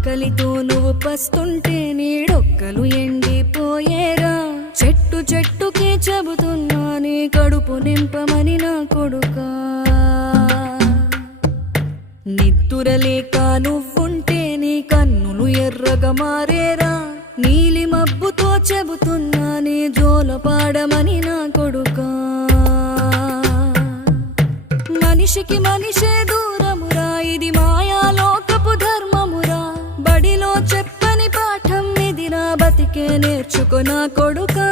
ఆకలితో నువ్వు పస్తుంటే నీడొక్కలు ఎండిపోయేరా. చెట్టు చెట్టుకే చెబుతున్నా నీ కడుపు నింపమని నా కొడుకా. నిద్దురలేక నువ్వుంటే నీ కన్నులు ఎర్రగా మారేరా. నీలి మబ్బుతో చెబుతున్నా నీ జోల పాడమని నా కొడుకా. మనిషికి మనిషే దూరమురా, ఇది మాయాలోకపు ధర్మమురా. బడిలో చెప్పని పాఠం ఇదిరా, బతికే నేర్చుకో నా కొడుకా.